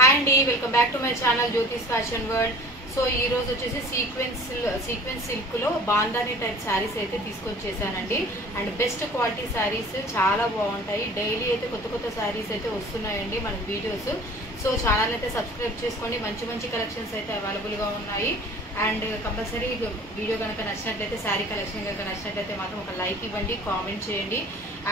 Hi అండి, welcome back to my channel జ్యోతిస్ fashion world. So ఈ రోజు వచ్చేసి సీక్వెన్స్ సిల్క్ లో బాందాని టైప్ శారీస్ అయితే తీసుకొచ్చేసానండి. అండ్ బెస్ట్ క్వాలిటీ శారీస్ చాలా బాగుంటాయి. డైలీ అయితే కొత్త కొత్త శారీస్ అయితే వస్తున్నాయండి మన వీడియోస్. సో ఛానల్ అయితే సబ్స్క్రైబ్ చేసుకోండి. మంచి మంచి కలెక్షన్స్ అయితే అవైలబుల్ గా ఉన్నాయి. అండ్ కంపల్సరీ వీడియో కనుక నచ్చినట్లయితే, శారీ కలెక్షన్ కనుక నచ్చినట్లయితే మాత్రం ఒక లైక్ ఇవ్వండి, కామెంట్ చేయండి.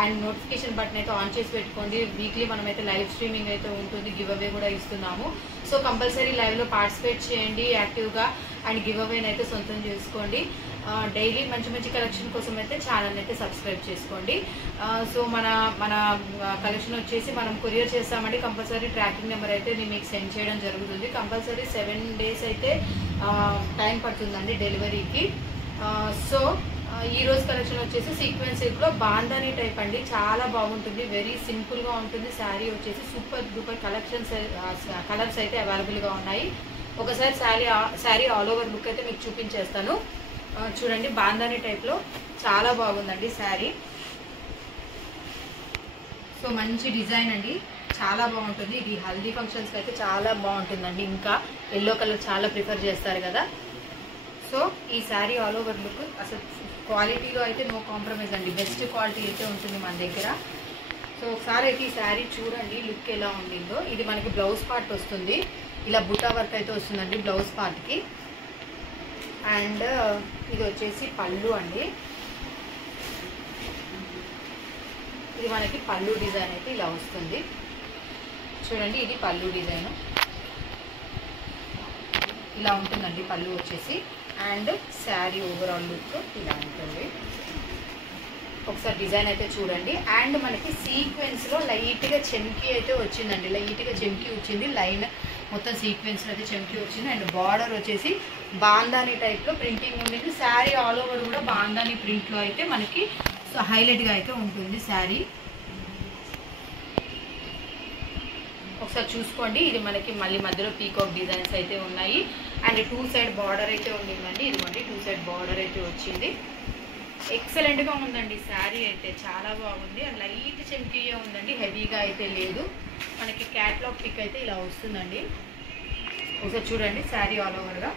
అండ్ నోటిఫికేషన్ బటన్ అయితే ఆన్ చేసి పెట్టుకోండి. వీక్లీ మనమైతే లైవ్ స్ట్రీమింగ్ అయితే ఉంటుంది, గివ్ అవే కూడా ఇస్తున్నాము. సో కంపల్సరీ లైవ్లో పార్టిసిపేట్ చేయండి యాక్టివ్గా. అండ్ గివ్ అవేని అయితే సొంతం చేసుకోండి. డైలీ మంచి మంచి కలెక్షన్ కోసం అయితే ఛానల్ అయితే సబ్స్క్రైబ్ చేసుకోండి. సో మన కలెక్షన్ వచ్చేసి మనం కొరియర్ చేస్తామండి. కంపల్సరీ ట్రాకింగ్ నెంబర్ అయితే నేను మీకు సెండ్ చేయడం జరుగుతుంది. కంపల్సరీ 7 days అయితే టైం పడుతుందండి డెలివరీకి. సో ఈ రోజు కలెక్షన్ వచ్చేసి సీక్వెన్స్ సిల్క్లో బాందాని టైప్ అండి. చాలా బాగుంటుంది, వెరీ సింపుల్గా ఉంటుంది. శారీ వచ్చేసి సూపర్ డూపర్ కలర్స్ అయితే అవైలబుల్గా ఉన్నాయి. ఒకసారి శారీ ఆల్ ఓవర్ లుక్ అయితే మీకు చూపించేస్తాను. చూడండి, బాందాని టైప్లో చాలా బాగుందండి శారీ. సో మంచి డిజైన్ అండి, చాలా బాగుంటుంది. ఇది హల్దీ ఫంక్షన్స్కి అయితే చాలా బాగుంటుందండి. ఇంకా ఎల్లో కలర్ చాలా ప్రిఫర్ చేస్తారు కదా. సో ఈ శారీ ఆల్ ఓవర్ లుక్ అసలు క్వాలిటీలో అయితే నో కాంప్రమైజ్ అండి. బెస్ట్ క్వాలిటీ అయితే ఉంటుంది మన దగ్గర. సో ఒకసారి అయితే ఈ శారీ చూడండి లుక్ ఎలా ఉండిందో. ఇది మనకి బ్లౌజ్ పార్ట్ వస్తుంది, ఇలా బుట్టా వర్క్ అయితే వస్తుందండి బ్లౌజ్ పార్ట్కి. అండ్ ఇది వచ్చేసి పళ్ళు అండి. ఇది మనకి పళ్ళు డిజైన్ అయితే ఇలా వస్తుంది. చూడండి, ఇది పళ్ళు డిజైన్ ఇలా ఉంటుందండి పళ్ళు వచ్చేసి. అండ్ శారీ ఓవరాల్ లుక్ ఇలా ఉంటుంది. ఒకసారి డిజైన్ అయితే చూడండి. అండ్ మనకి సీక్వెన్స్లో లైట్గా చెమ్కీ అయితే వచ్చిందండి. లైట్గా చెమ్కీ వచ్చింది, లైన్ మొత్తం సీక్వెన్స్లో అయితే చెమ్కీ వచ్చింది. అండ్ బార్డర్ వచ్చేసి బాందాని టైప్లో ప్రింటింగ్ ఉండింది. శారీ ఆల్ ఓవర్ కూడా బాందాని ప్రింట్లో అయితే మనకి హైలైట్గా అయితే ఉంటుంది శారీ. ఒకసారి చూసుకోండి. ఇది మనకి మళ్ళీ మధ్యలో పీకాక్ డిజైన్స్ అయితే ఉన్నాయి. అండ్ 2 side బార్డర్ అయితే ఉండిందండి. ఇదిగోండి 2 side బార్డర్ అయితే వచ్చింది. ఎక్సలెంట్గా ఉందండి శారీ అయితే, చాలా బాగుంది. అండ్ లైట్ చెంకీగా ఉందండి, హెవీగా అయితే లేదు. మనకి క్యాట్లాగ్ పిక్ అయితే ఇలా వస్తుందండి. ఒకసారి చూడండి, శారీ ఆల్ ఓవర్గా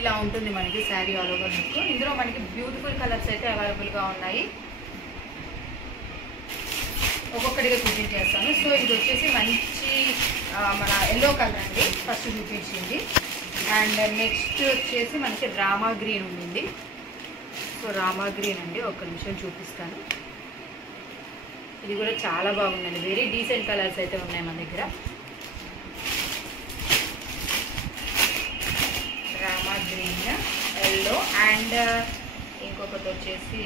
ఇలా ఉంటుంది మనకి శారీ ఆల్ ఓవర్ లుక్. ఇందులో మనకి బ్యూటిఫుల్ కలర్స్ అయితే అవైలబుల్గా ఉన్నాయి. ఒక్కొక్కటిగా చూపించేస్తాను. సో ఇది వచ్చేసి మంచి మన ఎల్లో కలర్ అండి ఫస్ట్ చూపించింది. అండ్ నెక్స్ట్ వచ్చేసి మనకి రామా గ్రీన్ ఉండింది. సో రామా గ్రీన్ అండి, ఒక్క నిమిషం చూపిస్తాను. ఇది కూడా చాలా బాగుందండి, వెరీ డీసెంట్ కలర్స్ అయితే ఉన్నాయి మన దగ్గర. రామా గ్రీన్, ఎల్లో అండ్ ఇంకొకటి వచ్చేసి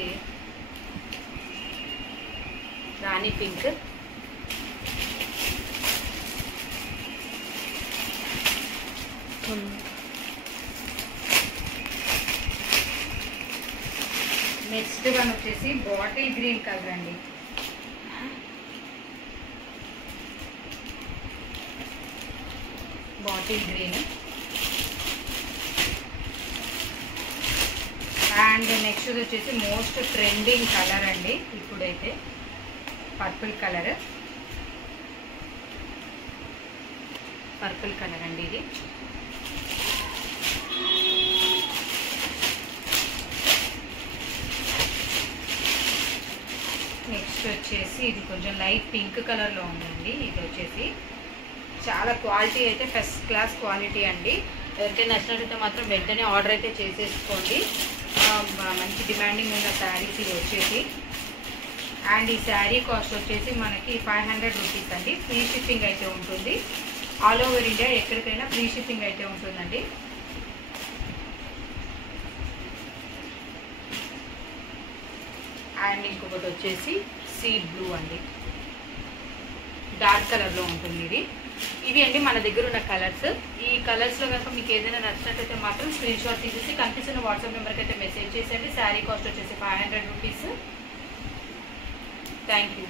రాణి పింక్. నెక్స్ట్ వన్ వచ్చేసి బాటిల్ గ్రీన్ కలర్ అండి. Bottle green. అండ్ నెక్స్ట్ వచ్చేసి మోస్ట్ ట్రెండింగ్ కలర్ అండి ఇప్పుడైతే, పర్పుల్ కలర్. పర్పుల్ కలర్ అండి ఇది. నెక్స్ట్ వచ్చేసి ఇది కొంచెం లైట్ పింక్ కలర్లో ఉందండి. ఇది వచ్చేసి చాలా క్వాలిటీ అయితే ఫస్ట్ క్లాస్ క్వాలిటీ అండి. ఎవరికైనా నచ్చినట్లయితే మాత్రం వెంటనే ఆర్డర్ అయితే చేసేసుకోండి. మంచి డిమాండింగ్ ఉన్న శారీస్ ఇది వచ్చేసి. అండ్ ఈ శారీ కాస్ట్ వచ్చేసి మనకి 500 రూపీస్ అండి. ఫ్రీ షిప్పింగ్ అయితే ఉంటుంది. ఆల్ ఓవర్ ఇండియా ఎక్కడికైనా ఫ్రీ షిప్పింగ్ అయితే ఉంటుందండి. అండ్ ఇంకొకటి వచ్చేసి సీడ్ బ్లూ అండి, డార్క్ కలర్లో ఉంటుంది ఇది. ఇవి అండి మన దగ్గర ఉన్న కలర్స్. ఈ కలర్స్లో కనుక మీకు ఏదైనా నచ్చినట్లయితే మాత్రం స్క్రీన్ షాట్ తీసేసి కనిపిస్తున్న వాట్సాప్ నెంబర్కి అయితే మెసేజ్ చేసేయండి. శారీ కాస్ట్ వచ్చేసి 500 రూపీస్. Thank you.